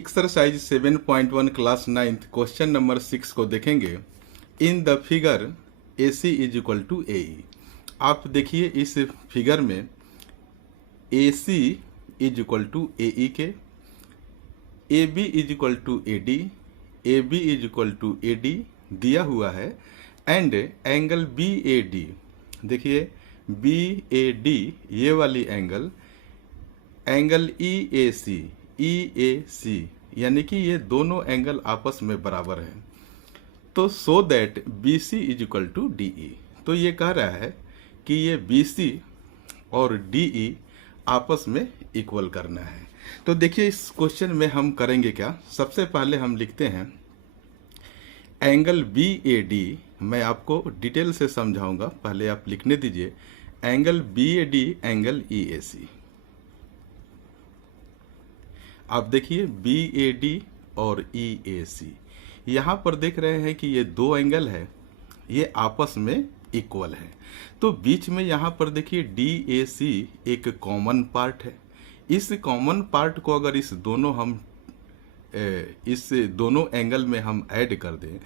Exercise 7.1 class 9th question number 6 को देखेंगे। In the figure A C is equal to A E. आप देखिए इस फिगर में A C is equal to A E के, A B is equal to A D, A B is equal to A D दिया हुआ है and angle B A D. देखिए B A D ये वाली एंगल ई ए सी यानी कि ये दोनों एंगल आपस में बराबर हैं। तो so that B C is equal to D E. तो ये कह रहा है कि ये बी सी और डी ई आपस में इक्वल करना है। तो देखिए इस क्वेश्चन में हम करेंगे क्या। सबसे पहले हम लिखते हैं एंगल बी ए डी। मैं आपको डिटेल से समझाऊंगा, पहले आप लिखने दीजिए angle B A D angle E A C. आप देखिए बी ए डी और ई ए सी, यहाँ पर देख रहे हैं कि ये दो एंगल है, ये आपस में इक्वल है। तो बीच में यहाँ पर देखिए डी ए सी एक कॉमन पार्ट है। इस कॉमन पार्ट को अगर इस दोनों एंगल में हम ऐड कर दें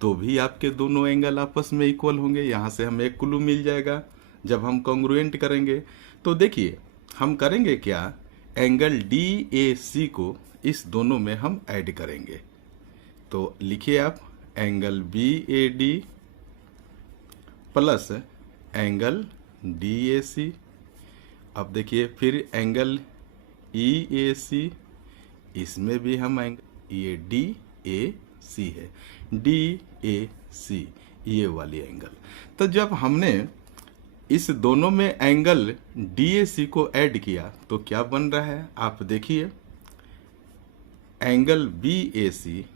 तो भी आपके दोनों एंगल आपस में इक्वल होंगे। यहाँ से हमें एक क्लू मिल जाएगा जब हम कॉन्ग्रुएंट करेंगे। तो देखिए हम करेंगे क्या, एंगल डी ए सी को इस दोनों में हम ऐड करेंगे। तो लिखिए आप angle B A D plus angle D A C. अब देखिए फिर एंगल ई ए सी, इसमें भी हम एंगल ये डी ए सी है, डी ए सी ये वाली एंगल। तो जब हमने इस दोनों में एंगल डी ए सी को ऐड किया तो क्या बन रहा है, आप देखिए एंगल बी ए सी,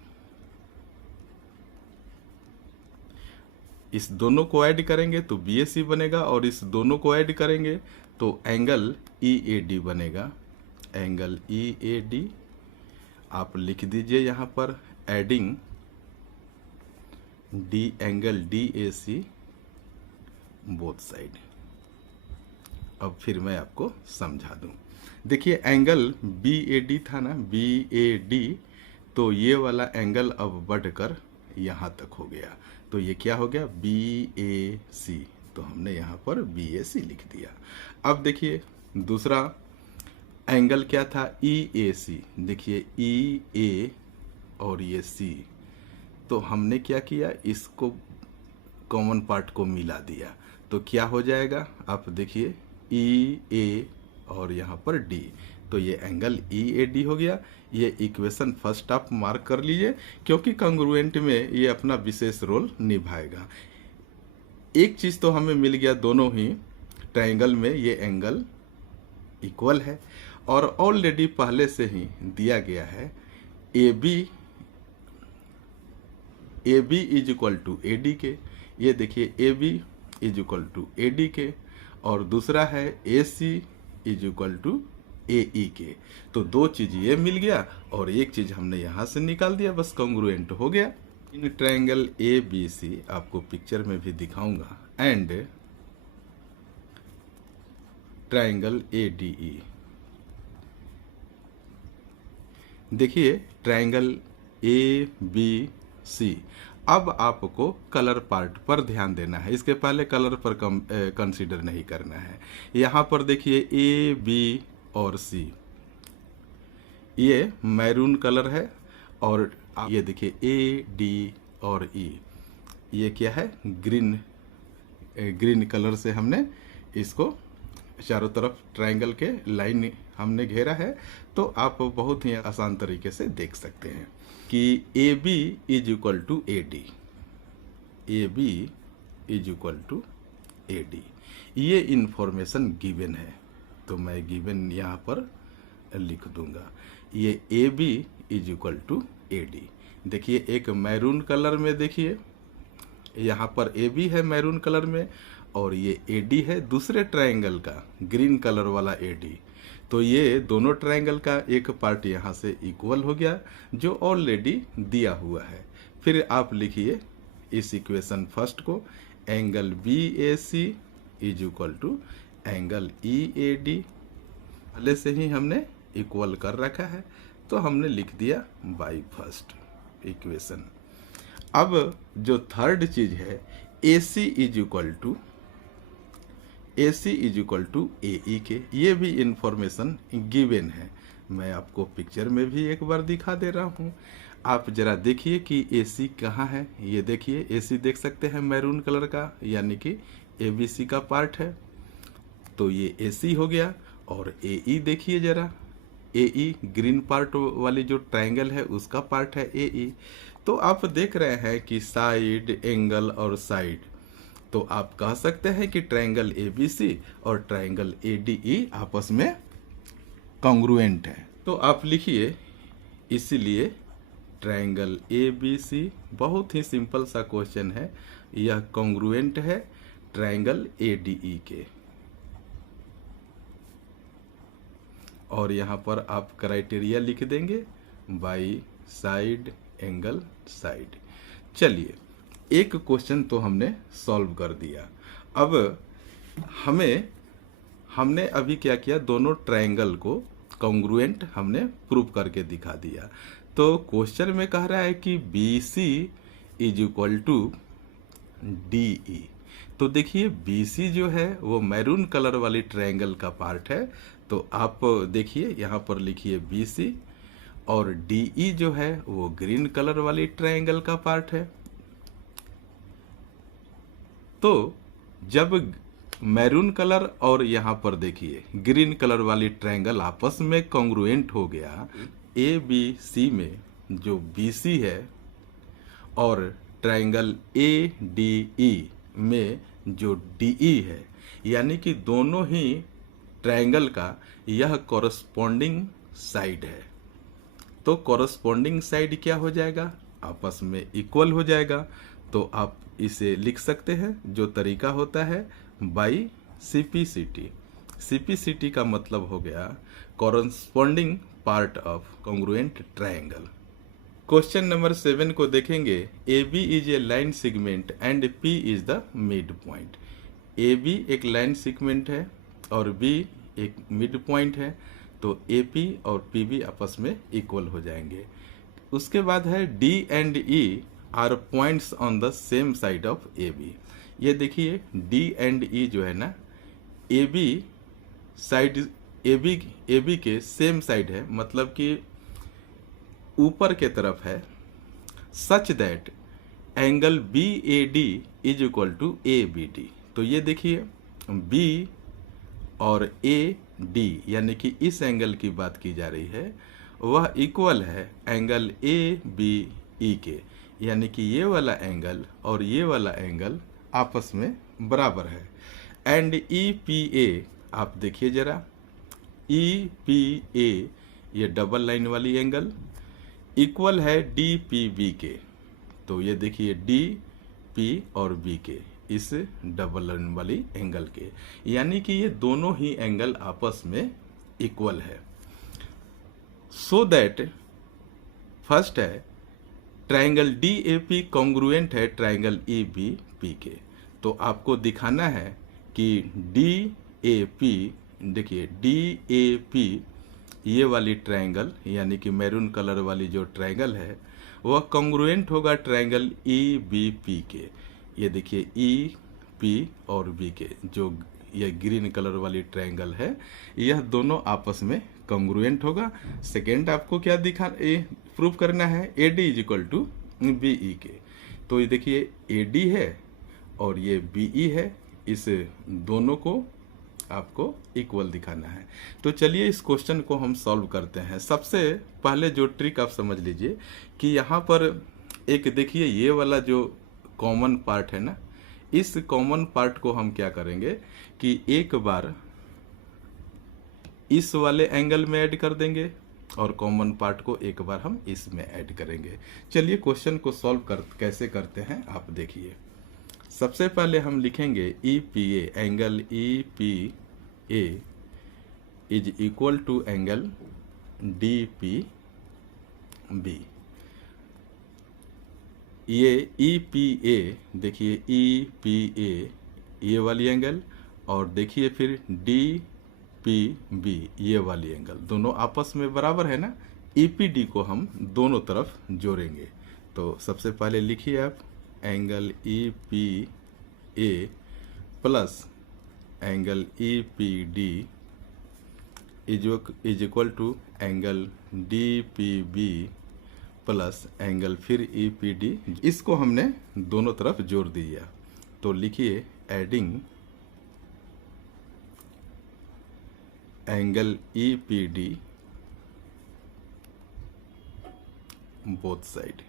इस दोनों को ऐड करेंगे तो बी ए सी बनेगा और इस दोनों को ऐड करेंगे तो एंगल ई ए डी बनेगा, एंगल ई ए डी। आप लिख दीजिए यहाँ पर adding D angle D A C both side. अब फिर मैं आपको समझा दूं। देखिए एंगल बी ए डी था ना, बी ए डी, तो ये वाला एंगल अब बढ़कर यहाँ तक हो गया। तो ये क्या हो गया, बी ए सी। तो हमने यहाँ पर बी ए सी लिख दिया। अब देखिए दूसरा एंगल क्या था, ई ए सी। देखिए ई ए और ये सी, तो हमने क्या किया, इसको कॉमन पार्ट को मिला दिया तो क्या हो जाएगा, आप देखिए ई ए और यहाँ पर डी, तो ये एंगल ई ए डी हो गया। ये इक्वेशन फर्स्ट आप मार्क कर लीजिए क्योंकि कॉन्ग्रुएंट में ये अपना विशेष रोल निभाएगा। एक चीज़ तो हमें मिल गया, दोनों ही ट्रायंगल में ये एंगल इक्वल है और ऑलरेडी पहले से ही दिया गया है A B is equal to A D के। ये देखिए A B is equal to A D के और दूसरा है A C is equal to A E के। तो दो चीज ये मिल गया और एक चीज हमने यहाँ से निकाल दिया, बस कॉन्ग्रुएंट हो गया। In triangle A B C आपको पिक्चर में भी दिखाऊंगा and triangle A D E. देखिए ट्रायंगल ए बी सी। अब आपको कलर पार्ट पर ध्यान देना है, इसके पहले कलर पर कंसीडर नहीं करना है। यहाँ पर देखिए ए बी और सी, ये मैरून कलर है और ये देखिए ए डी और ई, ये क्या है, ग्रीन कलर से हमने इसको चारों तरफ ट्रायंगल के लाइन हमने घेरा है। तो आप बहुत ही आसान तरीके से देख सकते हैं कि A B is equal to A D, A B is equal to A D, ये इंफॉर्मेशन गिवन है तो मैं गिवन यहाँ पर लिख दूंगा। ये A B is equal to A D. देखिए एक मैरून कलर में, देखिए यहाँ पर ए बी है मैरून कलर में और ये ए डी है दूसरे ट्रायंगल का ग्रीन कलर वाला ए डी। तो ये दोनों ट्रायंगल का एक पार्ट यहाँ से इक्वल हो गया जो ऑलरेडी दिया हुआ है। फिर आप लिखिए इस इक्वेशन फर्स्ट को, angle B A C is equal to angle E A D, पहले से ही हमने इक्वल कर रखा है। तो हमने लिख दिया बाई फर्स्ट इक्वेशन। अब जो थर्ड चीज है AC is equal to AE के, ये भी इंफॉर्मेशन गिवन है। मैं आपको पिक्चर में भी एक बार दिखा दे रहा हूँ। आप जरा देखिए कि AC कहाँ है। ये देखिए AC देख सकते हैं मैरून कलर का, यानी कि ABC का पार्ट है, तो ये AC हो गया। और AE देखिए जरा, AE ग्रीन पार्ट वाली जो ट्रायंगल है उसका पार्ट है AE। तो आप देख रहे हैं कि साइड, एंगल और साइड, तो आप कह सकते हैं कि ट्रायंगल ABC और ट्रायंगल ADE आपस में कॉन्ग्रुएंट है। तो आप लिखिए, इसीलिए ट्रायंगल ABC, बहुत ही सिंपल सा क्वेश्चन है, यह कॉन्ग्रुएंट है ट्रायंगल ADE के। और यहाँ पर आप क्राइटेरिया लिख देंगे, बाई साइड, एंगल, साइड। चलिए, एक क्वेश्चन तो हमने सॉल्व कर दिया। अब हमने अभी क्या किया, दोनों ट्रायंगल को कॉन्ग्रुएंट हमने प्रूव करके दिखा दिया। तो क्वेश्चन में कह रहा है कि BC is equal to DE। तो देखिए BC जो है वो मैरून कलर वाली ट्रायंगल का पार्ट है, तो आप देखिए यहाँ पर लिखिए BC, और DE जो है वो ग्रीन कलर वाली ट्रायंगल का पार्ट है। तो जब मैरून कलर और यहाँ पर देखिए ग्रीन कलर वाली ट्रायंगल आपस में कॉन्ग्रुएंट हो गया, ABC में जो BC है और ट्रायंगल ADE में जो DE है, यानी कि दोनों ही ट्रायंगल का यह कॉरस्पॉन्डिंग साइड है। तो कॉरस्पॉन्डिंग साइड क्या हो जाएगा, आपस में इक्वल हो जाएगा। तो आप इसे लिख सकते हैं, जो तरीका होता है बाई CPCT। CPCT का मतलब हो गया corresponding part of congruent triangle. Question number 7 को देखेंगे। AB is a line segment and P is the mid point. AB एक लाइन सेगमेंट है और B एक मिड पॉइंट है, तो AP और PB आपस में इक्वल हो जाएंगे। उसके बाद है D and E are points on the same side of AB। ये देखिए D एंड E जो है ना, AB साइड, AB के सेम साइड है, मतलब कि ऊपर के तरफ है, such that angle BAD is equal to ABD। तो ये देखिए B और AD, यानी कि इस एंगल की बात की जा रही है, वह इक्वल है एंगल ABE के, यानी कि ये वाला एंगल और ये वाला एंगल आपस में बराबर है। एंड EPA, आप देखिए जरा, EPA ये डबल लाइन वाली एंगल इक्वल है DPB के। तो ये देखिए DP और B के, इस डबल लाइन वाली एंगल के, यानी कि ये दोनों ही एंगल आपस में इक्वल है। सो दैट फर्स्ट है ट्रायंगल DAP कॉन्ग्रुएंट है ट्रायंगल EBP के। तो आपको दिखाना है कि DAP, देखिए DAP ये वाली ट्रायंगल, यानी कि मैरून कलर वाली जो ट्रायंगल है, वह कॉन्ग्रुएंट होगा ट्रायंगल EBP के। ये देखिए EP और B के, जो यह ग्रीन कलर वाली ट्रायंगल है, यह दोनों आपस में कॉन्ग्रुएंट होगा। सेकेंड आपको क्या प्रूफ करना है, AD is equal to BE के। तो ये देखिए AD है और ये BE है, इस दोनों को आपको इक्वल दिखाना है। तो चलिए इस क्वेश्चन को हम सॉल्व करते हैं। सबसे पहले जो ट्रिक आप समझ लीजिए कि यहाँ पर एक देखिए ये वाला जो कॉमन पार्ट है ना, इस कॉमन पार्ट को हम क्या करेंगे कि एक बार इस वाले एंगल में ऐड कर देंगे और कॉमन पार्ट को एक बार हम इसमें ऐड करेंगे। चलिए क्वेश्चन को सॉल्व कैसे करते हैं आप देखिए। सबसे पहले हम लिखेंगे EPA, angle EPA is equal to angle DPB। ये EPA, देखिए EPA ये वाली एंगल, और देखिए फिर DPB ये वाली एंगल, दोनों आपस में बराबर है ना, ईपीडी को हम दोनों तरफ जोड़ेंगे। तो सबसे पहले लिखिए आप angle EPA plus angle EPD is equal to angle DPB plus angle फिर ईपीडी। इसको हमने दोनों तरफ जोड़ दिया। तो लिखिए adding angle EPD both side.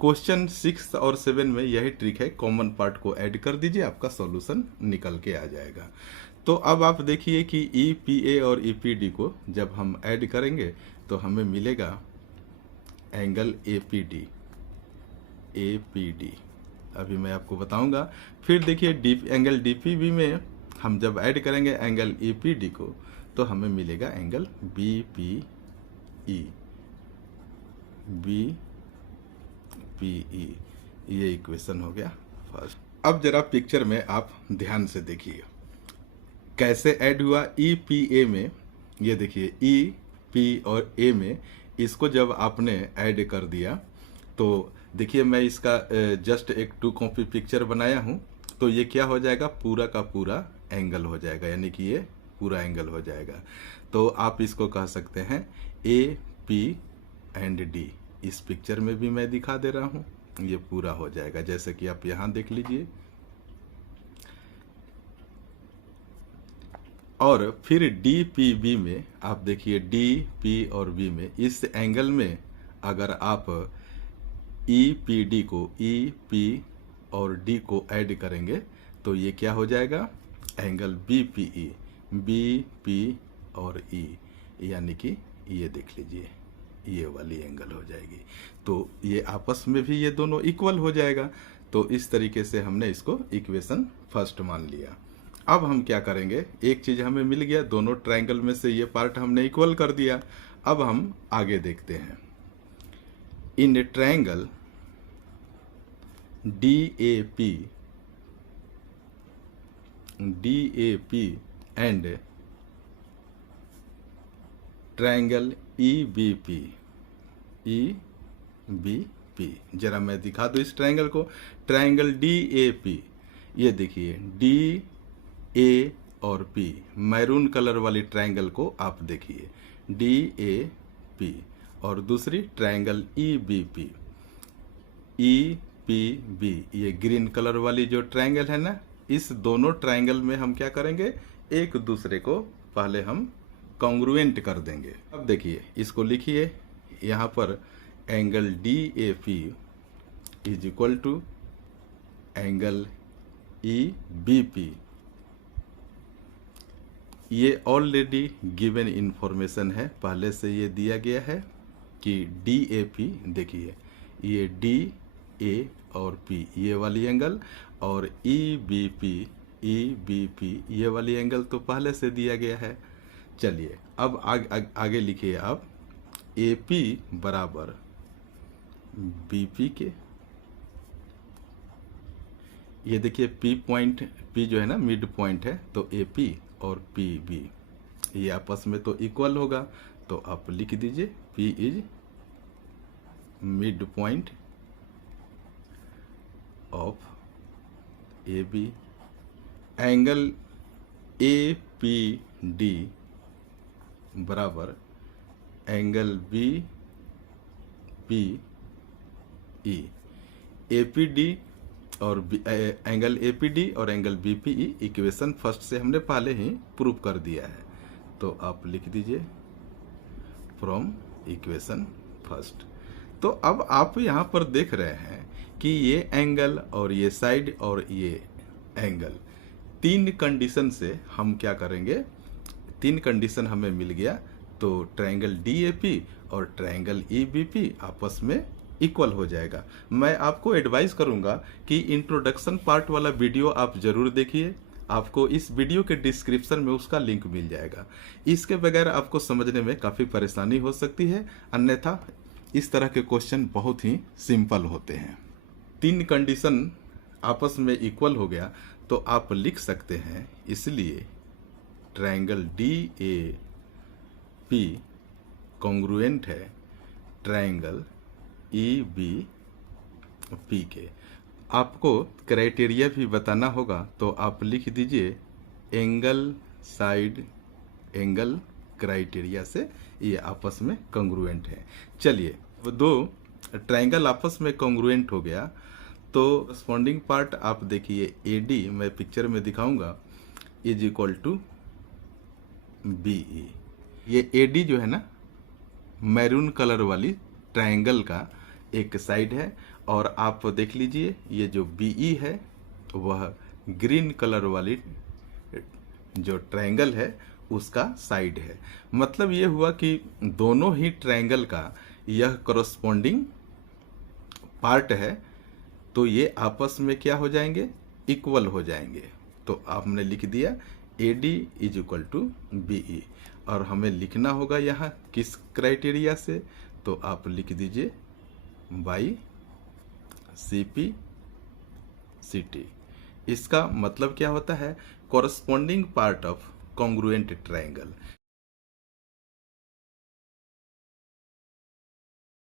Question 6 और 7 में यही ट्रिक है, कॉमन पार्ट को ऐड कर दीजिए, आपका सॉल्यूशन निकल के आ जाएगा। तो अब आप देखिए कि ईपीए और ईपीडी को जब हम ऐड करेंगे तो हमें मिलेगा एंगल एपीडी। अभी मैं आपको बताऊंगा। फिर देखिए एंगल डीपीबी में हम जब ऐड करेंगे एंगल ईपीडी को तो हमें मिलेगा एंगल बीपीई। ये इक्वेशन हो गया फर्स्ट। अब जरा पिक्चर में आप ध्यान से देखिए कैसे ऐड हुआ। ईपीए में ये देखिए ई पी और ए में इसको जब आपने ऐड कर दिया तो देखिए मैं इसका जस्ट एक 2 कॉपी पिक्चर बनाया हूँ। तो ये क्या हो जाएगा, पूरा का पूरा एंगल हो जाएगा, यानी कि ये पूरा एंगल हो जाएगा। तो आप इसको कह सकते हैं ए पी एंड डी। इस पिक्चर में भी मैं दिखा दे रहा हूँ, ये पूरा हो जाएगा। जैसे कि आप यहाँ देख लीजिए। और फिर डी पी बी में आप देखिए डी पी और बी में इस एंगल में अगर आप ई पी डी को ई पी और डी को ऐड करेंगे तो ये क्या हो जाएगा, एंगल बी पी और ई, यानी कि ये देख लीजिए ये वाली एंगल हो जाएगी। तो ये आपस में भी ये दोनों इक्वल हो जाएगा। तो इस तरीके से हमने इसको इक्वेशन फर्स्ट मान लिया। अब हम क्या करेंगे, एक चीज हमें मिल गया, दोनों ट्रायंगल में से ये पार्ट हमने इक्वल कर दिया। अब हम आगे देखते हैं। In triangle DAP and triangle EBP। जरा मैं दिखा दूं इस ट्रायंगल को। ट्रायंगल DAP, ये देखिए DA और P, मैरून कलर वाली ट्रायंगल को आप देखिए DAP, और दूसरी ट्रायंगल EBP ये ग्रीन कलर वाली जो ट्रायंगल है ना, इस दोनों ट्रायंगल में हम क्या करेंगे, एक दूसरे को पहले हम कॉन्ग्रुएंट कर देंगे। अब देखिए इसको लिखिए यहाँ पर angle DAP is equal to angle EBP। ये ऑलरेडी गिवन इंफॉर्मेशन है, पहले से ये दिया गया है कि DAP देखिए ये DA और P ये वाली एंगल, और EBP ये वाली एंगल तो पहले से दिया गया है। चलिए अब आगे लिखिए आप AP बराबर BP के। ये देखिए P जो है ना मिड पॉइंट है, तो AP और PB ये आपस में तो इक्वल होगा। तो आप लिख दीजिए P is mid point of AB। Angle APD बराबर एंगल BPE। APD और एंगल APD और एंगल BPE इक्वेशन फर्स्ट से हमने पहले ही प्रूव कर दिया है। तो आप लिख दीजिए फ्रॉम इक्वेशन फर्स्ट। तो अब आप यहाँ पर देख रहे हैं कि ये एंगल और ये साइड और ये एंगल, 3 कंडीशन से हम क्या करेंगे, 3 कंडीशन हमें मिल गया। तो ट्रायंगल DAP और ट्रायंगल EBP आपस में इक्वल हो जाएगा। मैं आपको एडवाइस करूंगा कि इंट्रोडक्शन पार्ट वाला वीडियो आप जरूर देखिए, आपको इस वीडियो के डिस्क्रिप्शन में उसका लिंक मिल जाएगा। इसके बगैर आपको समझने में काफ़ी परेशानी हो सकती है, अन्यथा इस तरह के क्वेश्चन बहुत ही सिंपल होते हैं। 3 कंडीशन आपस में इक्वल हो गया तो आप लिख सकते हैं, इसलिए triangle D A P congruent है ट्रायंगल ई बी पी के। आपको क्राइटेरिया भी बताना होगा, तो आप लिख दीजिए एंगल साइड एंगल क्राइटेरिया से ये आपस में कॉन्ग्रुएंट है। चलिए, वो दो ट्रायंगल आपस में कॉन्ग्रुएंट हो गया, तो कॉरस्पॉन्डिंग पार्ट आप देखिए ए डी, मैं पिक्चर में दिखाऊंगा, is equal to B E. ये ए डी जो है ना, मैरून कलर वाली ट्रायंगल का एक साइड है, और आप देख लीजिए ये जो बी ई है वह ग्रीन कलर वाली जो ट्रायंगल है उसका साइड है। मतलब ये हुआ कि दोनों ही ट्रायंगल का यह कॉरस्पॉन्डिंग पार्ट है, तो ये आपस में क्या हो जाएंगे, इक्वल हो जाएंगे। तो आपने लिख दिया A D is equal to B E, और हमें लिखना होगा यहाँ किस क्राइटेरिया से, तो आप लिख दीजिए by C P C T. इसका मतलब क्या होता है, corresponding part of congruent triangle.